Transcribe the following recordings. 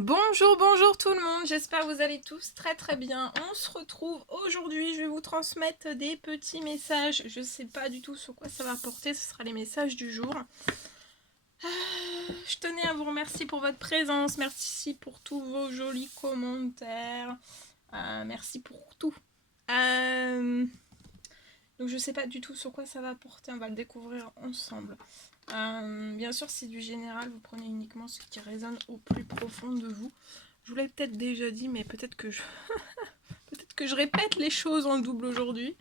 Bonjour, bonjour tout le monde, j'espère que vous allez tous très bien. On se retrouve aujourd'hui, je vais vous transmettre des petits messages. Je sais pas du tout sur quoi ça va porter, ce sera les messages du jour. Je tenais à vous remercier pour votre présence, merci pour tous vos jolis commentaires, merci pour tout. Donc je sais pas du tout sur quoi ça va porter, on va le découvrir ensemble. Bien sûr, c'est du général, vous prenez uniquement ce qui résonne au plus profond de vous. Je vous l'ai peut-être déjà dit, mais peut-être que je répète les choses en double aujourd'hui.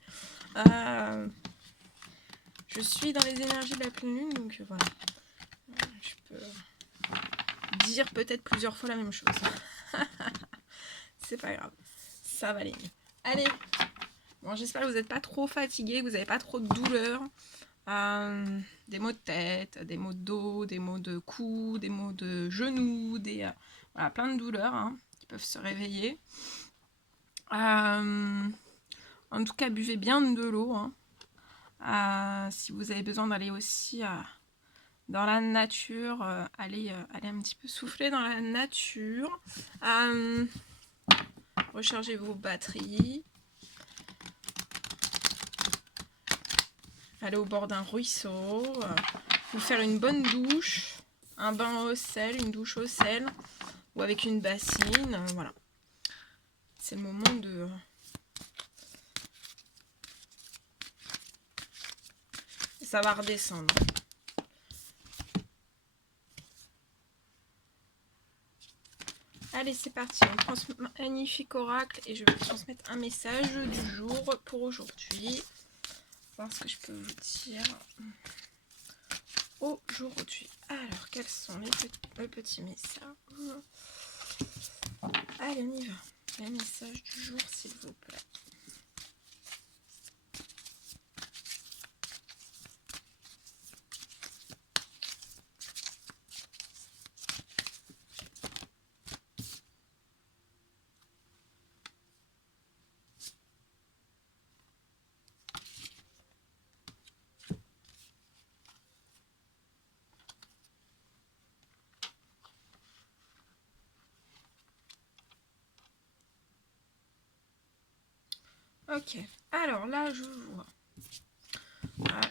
Je suis dans les énergies de la pleine lune, donc voilà. Je peux dire peut-être plusieurs fois la même chose. C'est pas grave, ça va aller mieux. Allez, bon, j'espère que vous n'êtes pas trop fatigués, que vous n'avez pas trop de douleurs. Des maux de tête, des maux de dos, des maux de cou, des maux de genoux, voilà, plein de douleurs qui peuvent se réveiller. En tout cas, buvez bien de l'eau. Si vous avez besoin d'aller aussi dans la nature, allez un petit peu souffler dans la nature. Rechargez vos batteries. Aller au bord d'un ruisseau, vous faire une bonne douche, un bain au sel, une douche au sel, ou avec une bassine, voilà. C'est le moment de... Ça va redescendre. Allez, c'est parti, on transmet un magnifique oracle et je vais vous transmettre un message du jour pour aujourd'hui. Voir ce que je peux vous dire aujourd'hui. Alors, quels sont les petits messages? Allez, on y va. Les messages du jour, s'il vous plaît. Ok, alors là je vois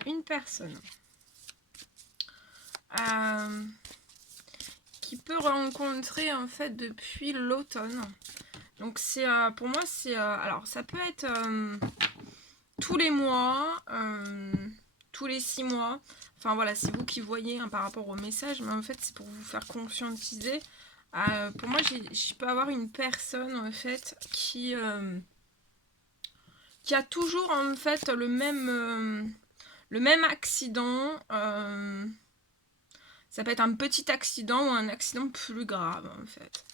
une personne qui peut rencontrer en fait depuis l'automne. Donc c'est pour moi c'est alors ça peut être tous les mois, tous les 6 mois. Enfin voilà, c'est vous qui voyez par rapport au message, mais en fait c'est pour vous faire conscientiser. Pour moi, je peux avoir une personne en fait qui a toujours en fait le même accident. Ça peut être un petit accident ou un accident plus grave en fait.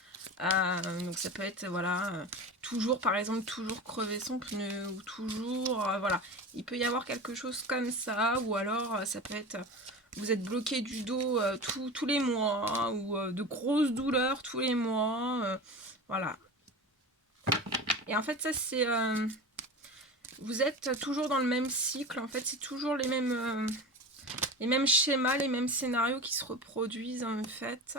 Donc ça peut être voilà toujours par exemple toujours crever son pneu ou toujours voilà, il peut y avoir quelque chose comme ça, ou alors ça peut être vous êtes bloqué du dos tous les mois, ou de grosses douleurs tous les mois, voilà. Et en fait ça c'est vous êtes toujours dans le même cycle, en fait c'est toujours les mêmes schémas, les mêmes scénarios qui se reproduisent en fait.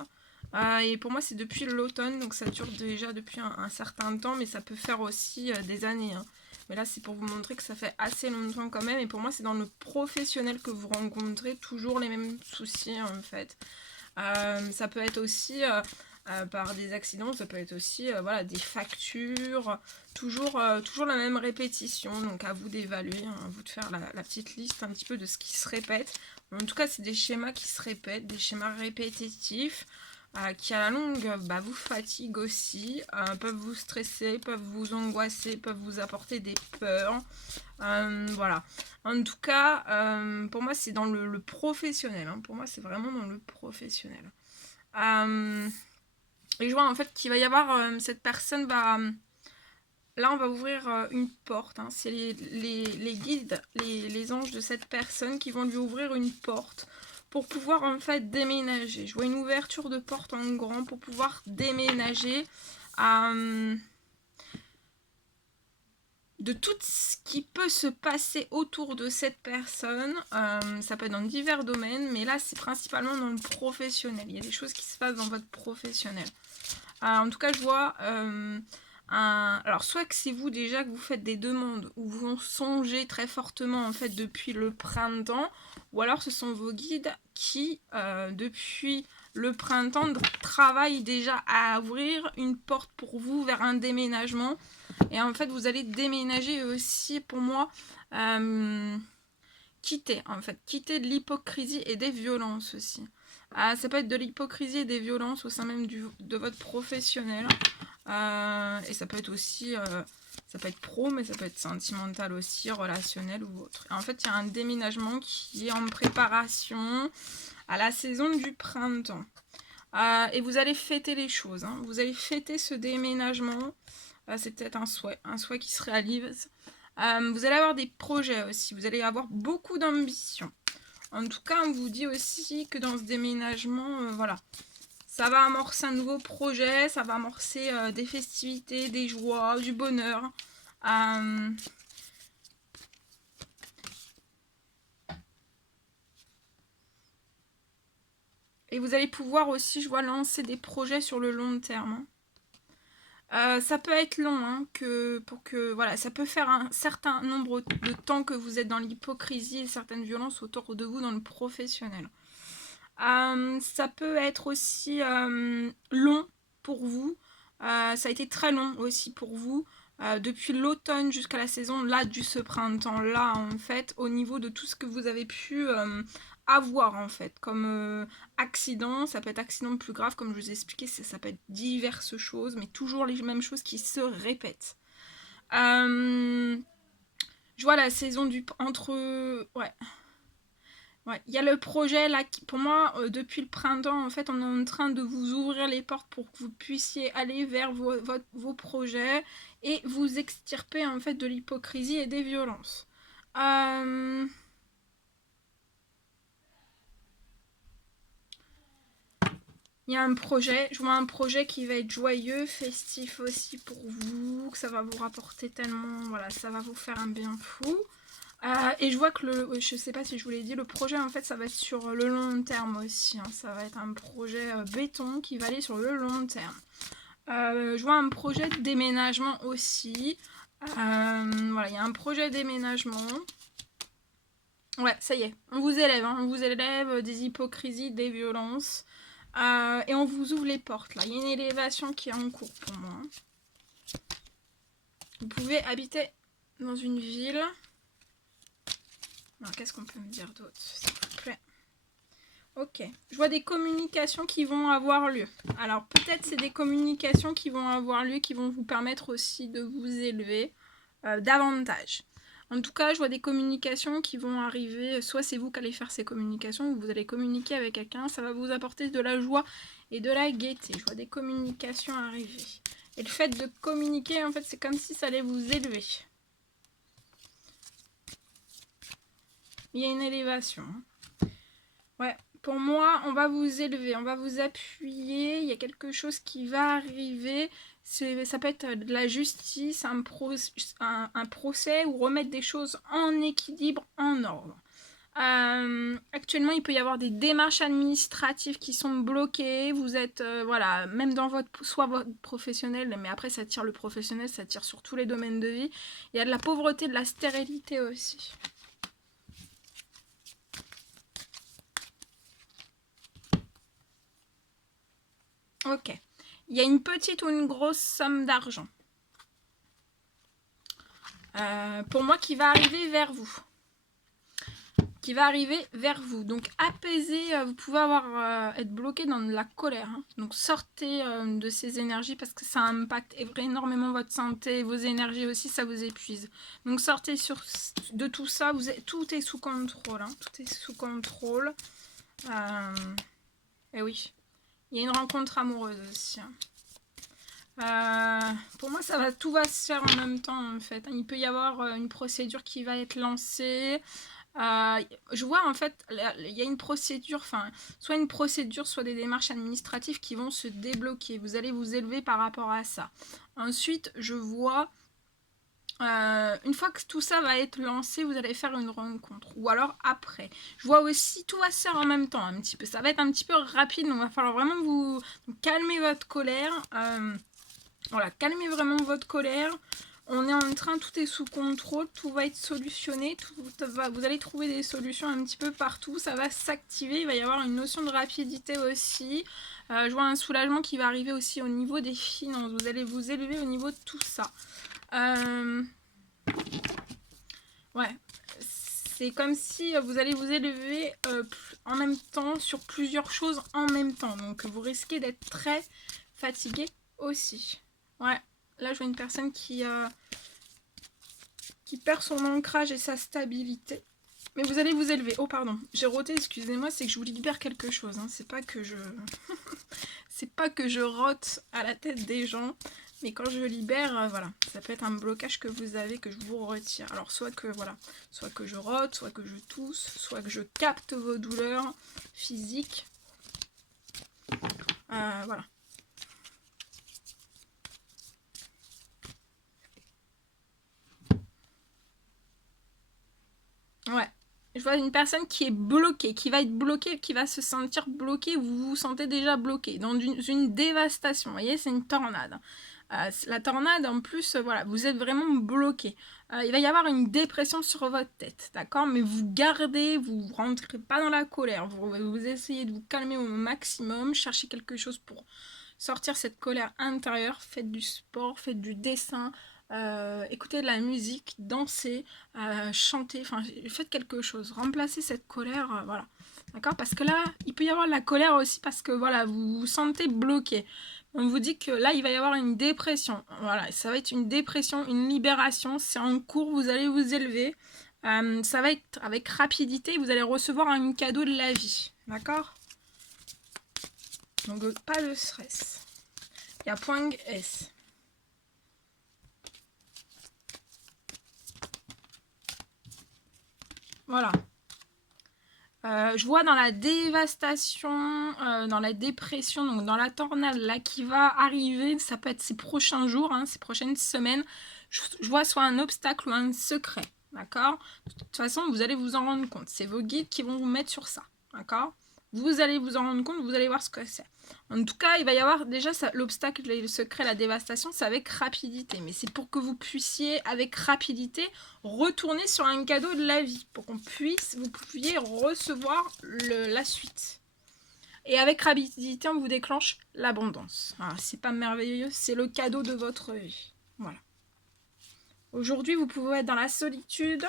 Et pour moi c'est depuis l'automne, donc ça dure déjà depuis un certain temps, mais ça peut faire aussi des années. Mais là c'est pour vous montrer que ça fait assez longtemps quand même, et pour moi c'est dans le professionnel que vous rencontrez toujours les mêmes soucis en fait. Ça peut être aussi par des accidents, ça peut être aussi voilà, des factures, toujours la même répétition, donc à vous d'évaluer, à vous de faire la petite liste un petit peu de ce qui se répète. En tout cas c'est des schémas qui se répètent, des schémas répétitifs, qui à la longue vous fatiguent aussi, peuvent vous stresser, peuvent vous angoisser, peuvent vous apporter des peurs. Voilà. En tout cas, pour moi, c'est dans le professionnel. Pour moi, c'est vraiment dans le professionnel. Et je vois en fait qu'il va y avoir cette personne va... Là, on va ouvrir une porte. C'est les guides, les anges de cette personne qui vont lui ouvrir une porte pour pouvoir en fait déménager. Je vois une ouverture de porte en grand pour pouvoir déménager. De tout ce qui peut se passer autour de cette personne, ça peut être dans divers domaines, mais là c'est principalement dans le professionnel. Il y a des choses qui se passent dans votre professionnel. En tout cas, je vois alors, soit que c'est vous déjà que vous faites des demandes ou vous songez très fortement en fait depuis le printemps, ou alors ce sont vos guides qui, depuis le printemps, travaillent déjà à ouvrir une porte pour vous vers un déménagement. Et en fait, vous allez déménager aussi, pour moi, quitter de l'hypocrisie et des violences aussi. Ça peut être de l'hypocrisie et des violences au sein même de votre professionnel. Et ça peut être aussi, ça peut être pro, mais ça peut être sentimental aussi, relationnel ou autre. Et en fait, il y a un déménagement qui est en préparation à la saison du printemps. Et vous allez fêter les choses. Hein. Vous allez fêter ce déménagement. C'est peut-être un souhait qui se réalise. Vous allez avoir des projets aussi. Vous allez avoir beaucoup d'ambition. En tout cas, on vous dit aussi que dans ce déménagement, voilà, ça va amorcer un nouveau projet, ça va amorcer des festivités, des joies, du bonheur. Et vous allez pouvoir aussi, je vois, lancer des projets sur le long terme. Ça peut être long, hein, voilà, ça peut faire un certain nombre de temps que vous êtes dans l'hypocrisie et certaines violences autour de vous dans le professionnel. Ça peut être aussi long pour vous. Ça a été très long aussi pour vous. Depuis l'automne jusqu'à la saison là du ce printemps là en fait, au niveau de tout ce que vous avez pu avoir en fait comme accident. Ça peut être accident plus grave comme je vous ai expliqué, ça peut être diverses choses, mais toujours les mêmes choses qui se répètent. Je vois la saison du entre ouais, il y a le projet là qui, pour moi, depuis le printemps, en fait, on est en train de vous ouvrir les portes pour que vous puissiez aller vers vos projets et vous extirper en fait de l'hypocrisie et des violences. Il y a un projet, je vois un projet qui va être joyeux, festif aussi pour vous, que ça va vous rapporter tellement, voilà, ça va vous faire un bien fou. Et je vois que je sais pas si je vous l'ai dit, le projet en fait ça va être sur le long terme aussi. Hein. Ça va être un projet béton qui va aller sur le long terme. Je vois un projet de déménagement aussi. Voilà, il y a un projet de déménagement. Ouais, ça y est, on vous élève, hein. On vous élève des hypocrisies, des violences. Et on vous ouvre les portes là. Il y a une élévation qui est en cours pour moi. Vous pouvez habiter dans une ville. Qu'est-ce qu'on peut me dire d'autre, s'il vous plaît? Ok, je vois des communications qui vont avoir lieu. Alors peut-être c'est des communications qui vont avoir lieu, qui vont vous permettre aussi de vous élever davantage. En tout cas, je vois des communications qui vont arriver, soit c'est vous qui allez faire ces communications, ou vous allez communiquer avec quelqu'un, ça va vous apporter de la joie et de la gaieté. Je vois des communications arriver. Et le fait de communiquer, en fait, c'est comme si ça allait vous élever. Il y a une élévation. Ouais, pour moi, on va vous élever, on va vous appuyer. Il y a quelque chose qui va arriver. Ça peut être de la justice, un procès ou remettre des choses en équilibre, en ordre. Actuellement, il peut y avoir des démarches administratives qui sont bloquées. Vous êtes, voilà, même dans soit votre professionnel, mais après ça tire le professionnel, ça tire sur tous les domaines de vie. Il y a de la pauvreté, de la stérilité aussi. Ok. Il y a une petite ou une grosse somme d'argent. Pour moi, qui va arriver vers vous. Donc apaisé, vous pouvez être bloqué dans de la colère. Hein. Donc sortez de ces énergies parce que ça impacte énormément votre santé, vos énergies aussi, ça vous épuise. Donc sortez de tout ça, tout est sous contrôle. Hein. Tout est sous contrôle. Et oui, il y a une rencontre amoureuse aussi. Hein. Pour moi, tout va se faire en même temps en fait. Il peut y avoir une procédure qui va être lancée. Je vois en fait, il y a une procédure, soit une procédure, soit des démarches administratives qui vont se débloquer. Vous allez vous élever par rapport à ça. Ensuite, je vois Une fois que tout ça va être lancé, vous allez faire une rencontre. Ou alors après. Je vois aussi tout va se faire en même temps un petit peu. Ça va être un petit peu rapide, donc il va falloir vraiment vous calmer votre colère. Voilà, calmez vraiment votre colère. On est en train, tout est sous contrôle, tout va être solutionné, vous allez trouver des solutions un petit peu partout, ça va s'activer, il va y avoir une notion de rapidité aussi. Je vois un soulagement qui va arriver aussi au niveau des finances, vous allez vous élever au niveau de tout ça. Ouais, c'est comme si vous allez vous élever en même temps sur plusieurs choses en même temps, donc vous risquez d'être très fatigué aussi. Ouais, là je vois une personne qui perd son ancrage et sa stabilité. Mais vous allez vous élever. Oh pardon, j'ai roté, excusez-moi, c'est que je vous libère quelque chose. Hein. C'est pas que je... c'est pas que je rote à la tête des gens. Mais quand je libère, voilà, ça peut être un blocage que vous avez, que je vous retire. Alors soit que, voilà, soit que je rote, soit que je tousse, soit que je capte vos douleurs physiques. Voilà. Ouais. Je vois une personne qui est bloquée, qui va être bloquée, qui va se sentir bloquée. Vous vous sentez déjà bloqué, dans une dévastation. Vous voyez, c'est une tornade. La tornade, en plus, voilà, vous êtes vraiment bloqué. Il va y avoir une dépression sur votre tête, d'accord? Mais vous gardez, vous rentrez pas dans la colère. Vous essayez de vous calmer au maximum, cherchez quelque chose pour sortir cette colère intérieure. Faites du sport, faites du dessin. Écoutez de la musique, dansez, chantez, enfin faites quelque chose, remplacez cette colère, voilà, d'accord, parce que là il peut y avoir de la colère aussi parce que voilà vous vous sentez bloqué. On vous dit que là il va y avoir une dépression, voilà, ça va être une dépression, une libération, c'est en cours, vous allez vous élever, ça va être avec rapidité, vous allez recevoir un cadeau de la vie, d'accord, donc pas de stress. Il y a point S. Voilà. Je vois dans la dévastation, dans la dépression, donc dans la tornade là qui va arriver, ça peut être ces prochains jours, hein, ces prochaines semaines, je vois soit un obstacle ou un secret, d'accord? De toute façon, vous allez vous en rendre compte, c'est vos guides qui vont vous mettre sur ça, d'accord? Vous allez vous en rendre compte, vous allez voir ce que c'est. En tout cas, il va y avoir déjà l'obstacle, le secret, la dévastation, c'est avec rapidité. Mais c'est pour que vous puissiez, avec rapidité, retourner sur un cadeau de la vie. Pour qu'on puisse, vous pouviez recevoir la suite. Et avec rapidité, on vous déclenche l'abondance. C'est pas merveilleux, c'est le cadeau de votre vie. Voilà. Aujourd'hui, vous pouvez être dans la solitude.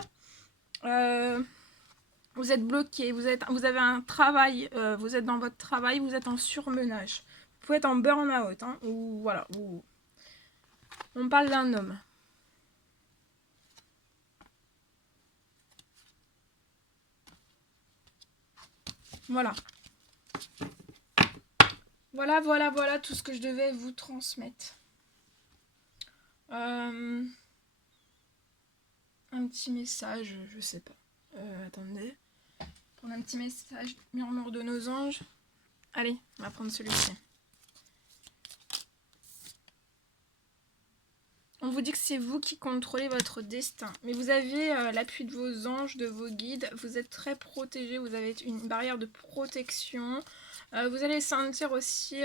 Vous êtes bloqué, vous avez un travail, vous êtes dans votre travail, vous êtes en surmenage. Vous pouvez être en burn-out, hein, ou voilà. On parle d'un homme. Voilà. Voilà tout ce que je devais vous transmettre. Un petit message, je sais pas. Attendez. Prendre un petit message, murmure de nos anges. Allez, on va prendre celui-ci. On vous dit que c'est vous qui contrôlez votre destin. Mais vous avez l'appui de vos anges, de vos guides. Vous êtes très protégés. Vous avez une barrière de protection. Vous allez sentir aussi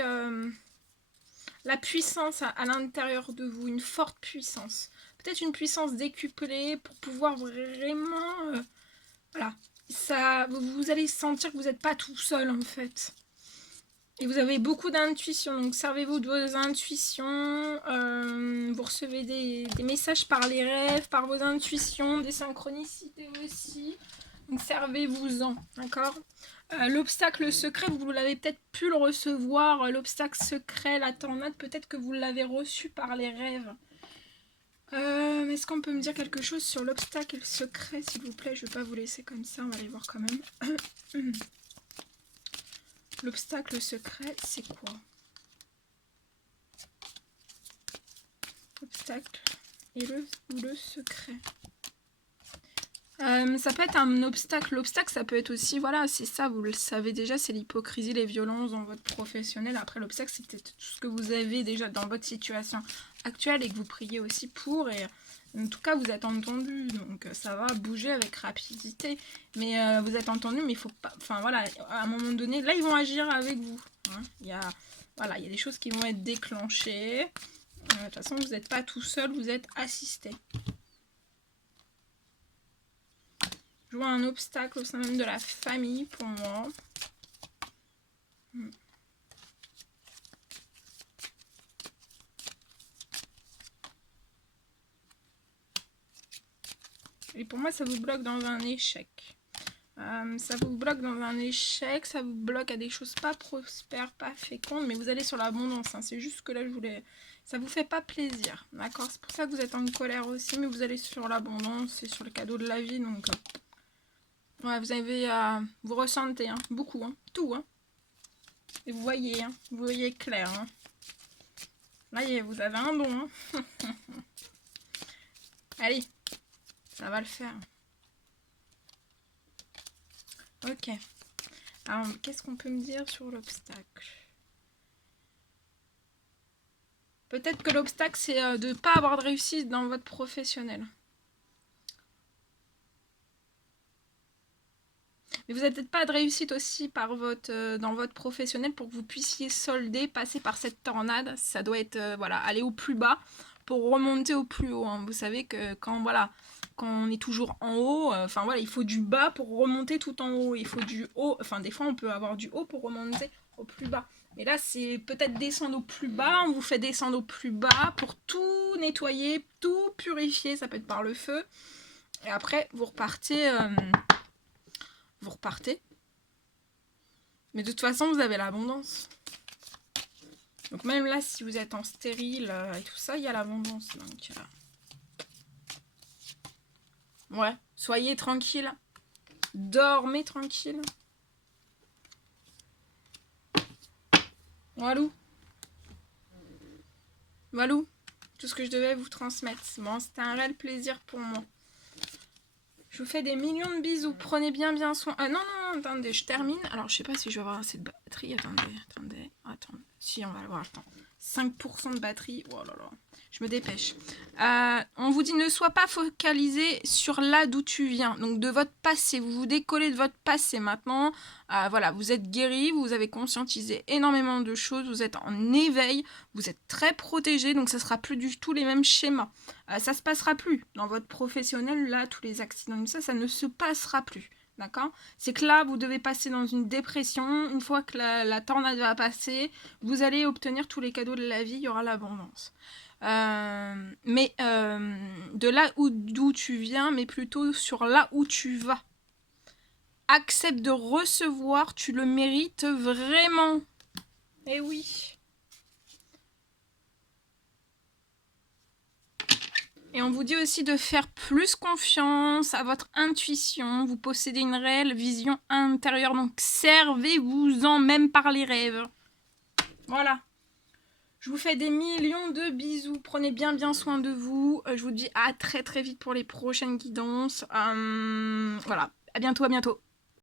la puissance à l'intérieur de vous. Une forte puissance. Peut-être une puissance décuplée pour pouvoir vraiment... voilà. Vous allez sentir que vous n'êtes pas tout seul en fait. Et vous avez beaucoup d'intuition, donc servez-vous de vos intuitions, vous recevez des messages par les rêves, par vos intuitions, des synchronicités aussi, donc servez-vous-en, d'accord. L'obstacle secret, vous l'avez peut-être pu le recevoir, l'obstacle secret, la tornade, peut-être que vous l'avez reçu par les rêves. Est-ce qu'on peut me dire quelque chose sur l'obstacle secret, s'il vous plaît? Je ne vais pas vous laisser comme ça, on va aller voir quand même. L'obstacle secret, c'est quoi? L'obstacle et le secret. Ça peut être un obstacle. L'obstacle, ça peut être aussi, voilà, c'est ça, vous le savez déjà, c'est l'hypocrisie, les violences dans votre professionnel. Après, l'obstacle, c'est peut-être tout ce que vous avez déjà dans votre situation actuelle et que vous priez aussi pour. Et En tout cas, vous êtes entendu, donc ça va bouger avec rapidité. Mais vous êtes entendu, mais il faut pas... Enfin voilà, à un moment donné, là, ils vont agir avec vous. Hein. Voilà, il y a des choses qui vont être déclenchées. De toute façon, vous n'êtes pas tout seul, vous êtes assisté. Je vois un obstacle au sein même de la famille pour moi. Et pour moi, ça vous bloque dans un échec. Ça vous bloque dans un échec, ça vous bloque à des choses pas prospères, pas fécondes, mais vous allez sur l'abondance. Hein. C'est juste que là, ça vous fait pas plaisir, d'accord? C'est pour ça que vous êtes en colère aussi, mais vous allez sur l'abondance et sur le cadeau de la vie, donc... ouais, vous ressentez, hein, beaucoup, hein, tout, hein. Et vous voyez clair, hein. Là, vous avez un don, hein. Allez, ça va le faire. Ok. Alors, qu'est-ce qu'on peut me dire sur l'obstacle? Peut-être que l'obstacle, c'est de ne pas avoir de réussite dans votre professionnel. Mais vous n'avez peut-être pas de réussite aussi dans votre professionnel pour que vous puissiez solder, passer par cette tornade. Ça doit être, voilà, aller au plus bas pour remonter au plus haut. Hein. Vous savez que quand on est toujours en haut, enfin voilà, il faut du bas pour remonter tout en haut. Il faut du haut, enfin des fois on peut avoir du haut pour remonter au plus bas. Mais là, c'est peut-être descendre au plus bas. On vous fait descendre au plus bas pour tout nettoyer, tout purifier. Ça peut être par le feu. Et après, vous repartez. Mais de toute façon, vous avez l'abondance. Donc même là, si vous êtes en stérile et tout ça, il y a l'abondance. Donc, ouais, soyez tranquille. Dormez tranquille. Walou. Walou. Tout ce que je devais vous transmettre. Bon, c'était un réel plaisir pour moi. Je vous fais des millions de bisous. Prenez bien soin. Non, attendez, je termine. Alors, je sais pas si je vais avoir assez de batterie. Attendez. Si, on va le voir. Attends. 5% de batterie. Oh là là. Je me dépêche. On vous dit ne sois pas focalisé sur là d'où tu viens. Donc, de votre passé. Vous vous décollez de votre passé maintenant. Voilà, vous êtes guéri. Vous avez conscientisé énormément de choses. Vous êtes en éveil. Vous êtes très protégé. Donc, ça sera plus du tout les mêmes schémas. Ça se passera plus. Dans votre professionnel, là, tous les accidents, ça ne se passera plus. D'accord? C'est que là, vous devez passer dans une dépression. Une fois que la tornade va passer, vous allez obtenir tous les cadeaux de la vie. Il y aura l'abondance. Mais de là d'où tu viens, mais plutôt sur là où tu vas. Accepte de recevoir, tu le mérites vraiment. Eh oui. Et on vous dit aussi de faire plus confiance à votre intuition. Vous possédez une réelle vision intérieure, donc servez-vous-en même par les rêves. Voilà. Je vous fais des millions de bisous. Prenez bien soin de vous. Je vous dis à très vite pour les prochaines guidances. Voilà. À bientôt.